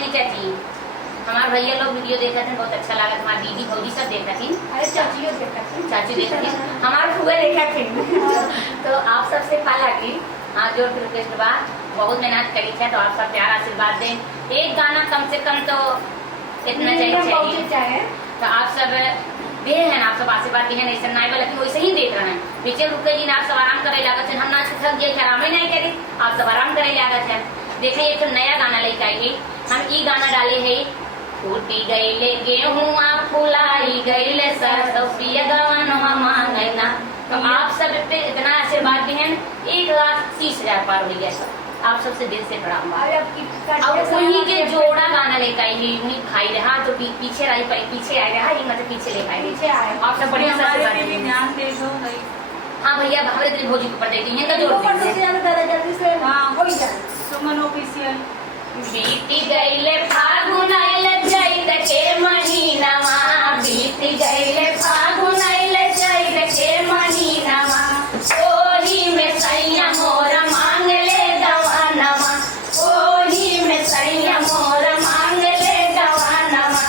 नहीं चाची, हमारे भैया लोग वीडियो देखते थे, बहुत अच्छा लगा। हमारी दीदी भौजी सब देखा थी। अरे चाचियों देखा थी, चाची देखा थी, हमारे फुआ देखा थी। तो आप सबसे पाला की हाथ जोड़ के रिक्वेस्ट बा, बहुत मेहनत करी है, तो आप सब प्यार आशीर्वाद दें। एक गाना कम से कम तो इतना चाहिए। तो आप सब दे हैं, आप सब आशीर्वाद दी है, ऐसा नहीं वाला कि वैसे ही देख रहे हैं। पीछे रुके जी आप सब आराम करे लागत है, हम ना थक गए, आराम ही नहीं करी, आप सब आराम करे लागत है। देखें एक नया गाना लेके आइए, हम ये गाना डाले है, फूटी गईले गेहूँ फुलाई गईले सरसों गवन मांगना। तो आप सब पे इतना आशीर्वाद भी है, 1,30,000 पार हो गया सब। आप सबसे दिल से प्रणाम। अब उन्हीं के जोड़ा गाना लेकर आई, उन्हीं खाई रहा जो पीछे रही, पीछे आए रहा, ये मतलब पीछे लेकर आई। आप सब बढ़िया से हाँ भैया, हमारे दिल भोजी को पढ़ देती है जल्दी से। हाँ वही सुमन ऑफिशियल। बीती गईले फागुन आइले चैत के महीनावा, बीती गईले फागुन आइले चैत के महीनावा, ओही में सैया मोर मांग ले गवानवा, ओही में सैया मोर मांग ले गवानवा,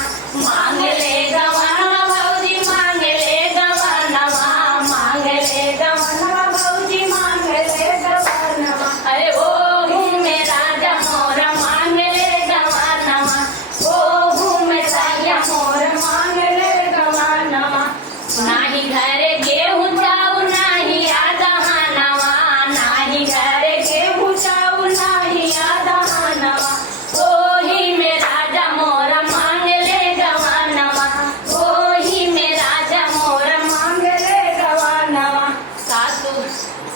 मांग ले गवानवा भौजी मांग ले गवानवा, मांग ले गवानवा भौजी मांग ले गवानवा। अरे ओहू में राजा मोर मांग ले गवानवा, ओहू में सैया मोर मांग ले गवानवा। नाही घरे गेहूं चाऊ नाही आदहानवा, नाही घरे गेहूं चाऊ नाही आदहानवा, ओही में राजा मोर मांग ले गवानवा, ओही में राजा मोर मांग ले गवानवा। सासू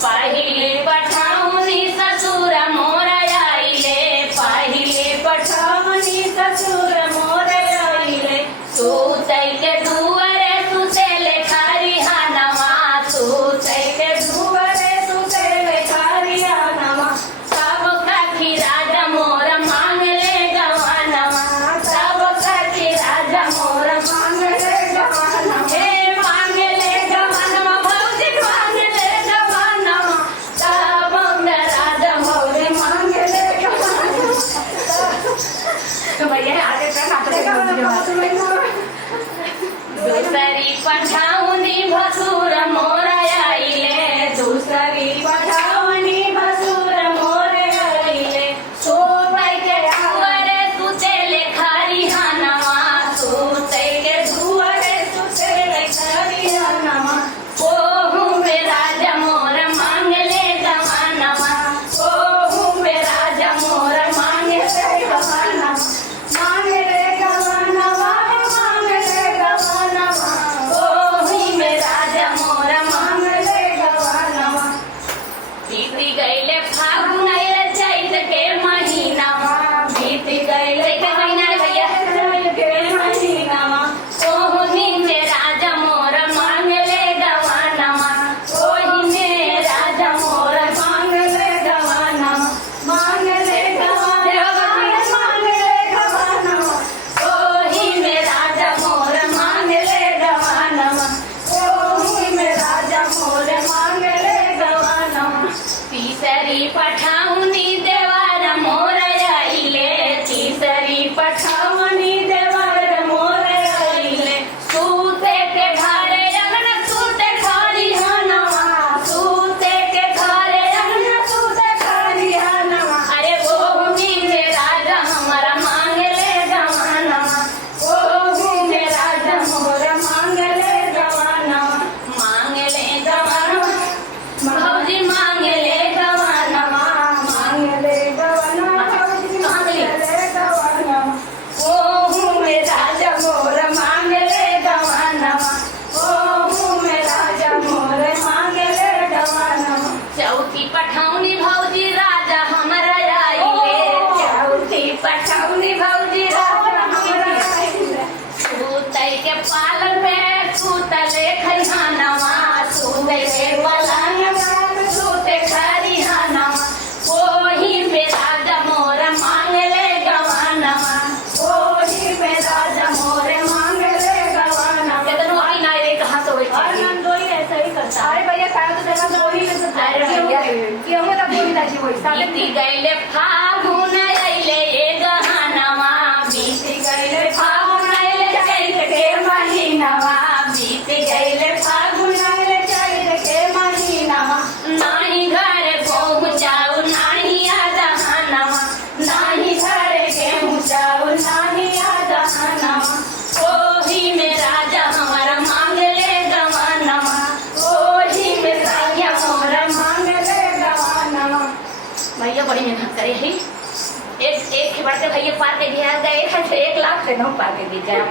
पहिले पठाउनी ससुर मोर आइले, पहिले पठाउनी ससुर मोर आइले, सुतै के दुआरे सुतेले खरिहानवा, सुतै के दुआरे सुतेले खरिहानवा, सब सखी राजा मोर मांग ले गवानवा, सब सखी राजा मोर मांग ले गवानवा, हे मांग ले गवानवा भौजी मांग ले गवानवा, सब राजा मोर मांग ले गवानवा। तो भैया आगे दूसरी पठाउनी भसुर मोर आइले, दूसरी पठाउनी भसुर मोर आइले, सोतै के दुआरे सुतेले खरिहानवा, सोतै के दुआरे सुतेले खरिहानवा, ओहू में राजा मोर मांग ले गवानवा, ओहू में राजा मोर मांग ले गवानवा, मांग ले गवानवा, मांग ले गवानवा, ओही में राजा मोर मांग ले गवानवा। बीती गईले फागुन आइले चैत के महीनावा, बीती गईले के महीना रे भैया के महीनावा, ओही में राजा मोर मांग ले गवानवा, ओही में राजा मोर मांग ले गवानवा, मांग ले गवानवा, मांग ले गवानवा, ओही में राजा मोर मांग ले गवानवा, ओही में राजा मोर मांग ले गवानवा। तीसरी पठाउनी देवार मोर आइले, तीसरी पठाउनी देवार मोर आइले, सूते के घरे अंगना सूते खरिहानवा, सूते के घरे अंगना सूते खरिहानवा, अरे ओही में राजा हमारा मांग ले गवानवा, ओही में राजा मोर मांग ले गवानवा, मांग ले गवानवा भौजी मांग ले गवानवा, मांग ले गवानवा भौजी मांग ले गवानवा, ओहू में राजा मोर मांग ले गवानवा, ओहू में राजा मोर मांग ले गवानवा। चौथी पठाउनी भौजी राजा हमरा आइले, चौथी पठाउनी भौजी राजा हमरा आइले, सुतै के पालन में सुतले खरिहानवा, सुतै के पलंग में सुते खरिहानवा, ओही में राजा मोर मांग ले गवानवा, ओही में राजा मोर मांग ले गवानवा। कितनो आई ना रे कहां से होई और हम दोई ऐसा ही करता। अरे भैया का तो देखा तो वही में से अरे भैया क्यों मत बोली लाजी वही बीती गईले फागुन आइले ए गहनवा, बड़ी मेहनत करे ही एक बढ़ते भैया पार के दिया गए 1 लाख से 9 पार के दी जाए